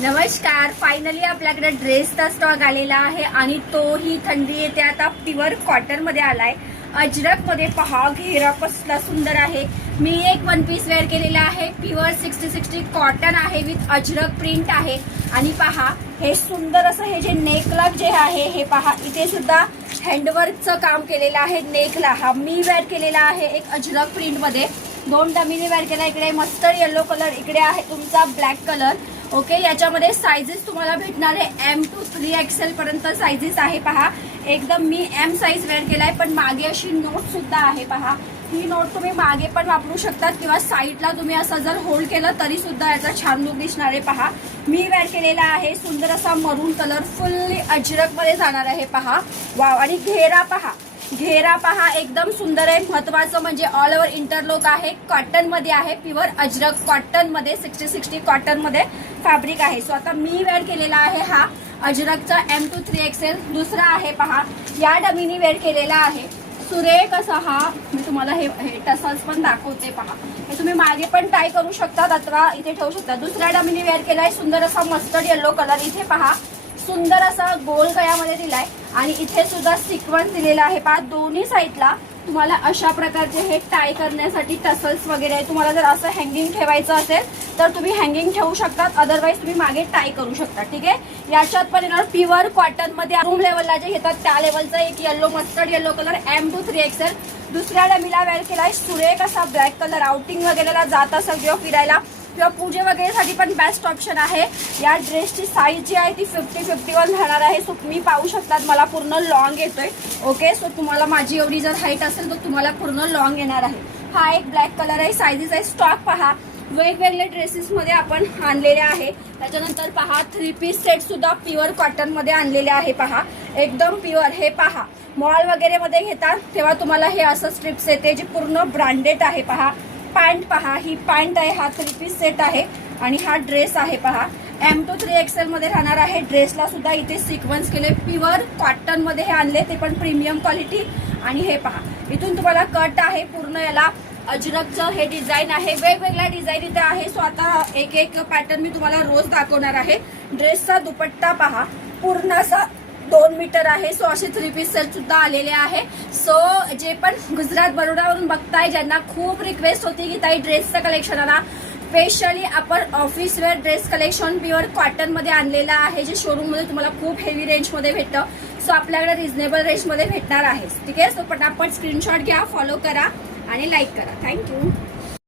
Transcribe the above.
नमस्कार. फायनली आपल्याकडे ड्रेसचा स्टॉक आलेला आहे आणि तोही थंडी येते आता प्युअर कॉटन मध्ये आलाय. अजरक मध्ये पहा, घेरा कसला सुंदर आहे. मी एक वन पीस वेअर केलेला आहे. प्युअर 60-60 कॉटन आहे विथ अजरक प्रिंट आहे. आणि पहा हे सुंदर असं हे जे नेकला जे आहे हे पहा, इथे सुद्धा हँडवर्कचं काम केलेलं आहे. नेकला हा मी वेअर केलेला आहे एक अजरक प्रिंट मध्ये. दोन डमीने वेअर केला. इकडे मस्टर्ड येलो कलर, इकडे आहे तुमचा ब्लॅक कलर. ओके, याच्यामध्ये साइजेस तुम्हाला भेटणार आहे M to 3XL पर्यंत साइजेस आहे. पहा एकदम मी M साइज वेअर केलाय, पण मागे अशी नोट सुद्धा आहे. पहा ही नोट तुम्ही मागे पण वापरू शकतात किंवा साईडला तुम्ही असं जर होल्ड केलं तरी सुद्धा याचा छान लुक दिसणार आहे. पहा मी वेअर केलेला आहे सुंदर असा मरून कलर, फुल्ली अजरक मध्ये जाणार आहे. पहा वाव. आणि घेरा पहा, घेरा पहा एकदम सुंदर आहे. महत्वाचं म्हणजे ऑल ओव्हर इंटरलॉक आहे, कॉटन मध्ये आहे, प्युअर अजरक कॉटन मध्ये 60-60 कॉटन मध्ये फॅब्रिक आहे. सो आता मी वेअर केलेला आहे हा अजरकचा M to 3XL. दुसरा आहे पहा, या डमीनी वेअर केलेला आहे सुरेख असा हा. मी तुम्हाला हे टसल्स पण दाखवते. पहा हे तुम्ही मागे पण टाय करू शकतात अथवा इथे ठेवू शकता. दुसऱ्या डमीनी वेअर केलाय सुंदर असा मस्टर्ड येलो कलर. इथे पहा सुंदर असा गोल गळ्यामध्ये दिलाय आणि इथे सुद्धा सिक्वेन्स दिलेला आहे. पहा दोन्ही साईडला तुम्हाला अशा प्रकारचे हे टाय करण्यासाठी टसल्स वगैरे आहे. तुम्हाला जर असं हँगिंग ठेवायचं असेल तर तुम्ही हँगिंग ठेवू शकतात, अदरवाईज तुम्ही मागे टाय करू शकता. ठीक आहे, याच्यात पण येणार प्युअर कॉटन मध्ये रूम लेवलला जे घेतात त्या लेवलचा एक yellow mustard yellow colour M to 3XL. दुसऱ्या डमीला वेअर केलाय सुरेख असा ब्लॅक कलर. आउटिंग वगैरेला जात असेल किंवा फिरायला किंवा पूजे वगैरेसाठी पण बेस्ट ऑप्शन आहे. या ड्रेसची साईज जी आहे ती 50-51 राहणार आहे. सो तुम्ही पाहू शकतात मला पूर्ण लॉंग येतोय. ओके, सो तुम्हाला माझी एवढी जर हाईट असेल तर तुम्हाला पूर्ण लॉंग येणार आहे. हा एक ब्लॅक कलर आहे. साईजेस आहे. स्टॉक पहा वेगवेगळे ड्रेसेस मध्ये आपण आणलेले आहे. त्याच्यानंतर पहा 3 पीस सेट सुद्धा प्युअर कॉटन मध्ये आणलेले आहे. पहा एकदम प्युअर. हे पहा मॉल वगैरे मध्ये घेतात तेव्हा तुम्हाला हे असं स्ट्रिप्स येते जे पूर्ण ब्रँडेड आहे. पहा पॅन्ट पहा, ही पॅन्ट आहे, हा 3 पीस सेट आहे आणि हा ड्रेस आहे. पहा M to 3XL मध्ये राहणार आहे. ड्रेसला सुद्धा इथे सिक्वेन्स केले, प्युअर कॉटन मध्ये हे आणले, ते पण प्रीमियम क्वालिटी. आणि हे पहा इथून तुम्हाला कट आहे पूर्ण, याला अजरकचं हे डिझाईन आहे. वेगवेगळ्या डिझाईन इथे आहे. सो आता एक एक पॅटर्न मी तुम्हाला रोज दाखवणार आहे. ड्रेसचा दुपट्टा पहा पूर्ण असा 2 मीटर आहे. सो असे 3 पीस सेट सुद्धा आलेले आहे. सो जे पण गुजरात बरोडावरून बघताय, ज्यांना खूप रिक्वेस्ट होती की ताई ड्रेसचं कलेक्शन आणा, स्पेशली आपण office wear dress collection pure cotton मध्ये आणलेलं आहे, जे शोरूम मध्ये तुम्हाला खूप हेवी रेंज मध्ये भेटतं. सो आपल्याकडे रिझनेबल रेंज मध्ये भेटणार आहे. ठीक आहे, सो पटापट स्क्रीनशॉट घ्या, फॉलो करा आणि लाईक करा. थँक्यू.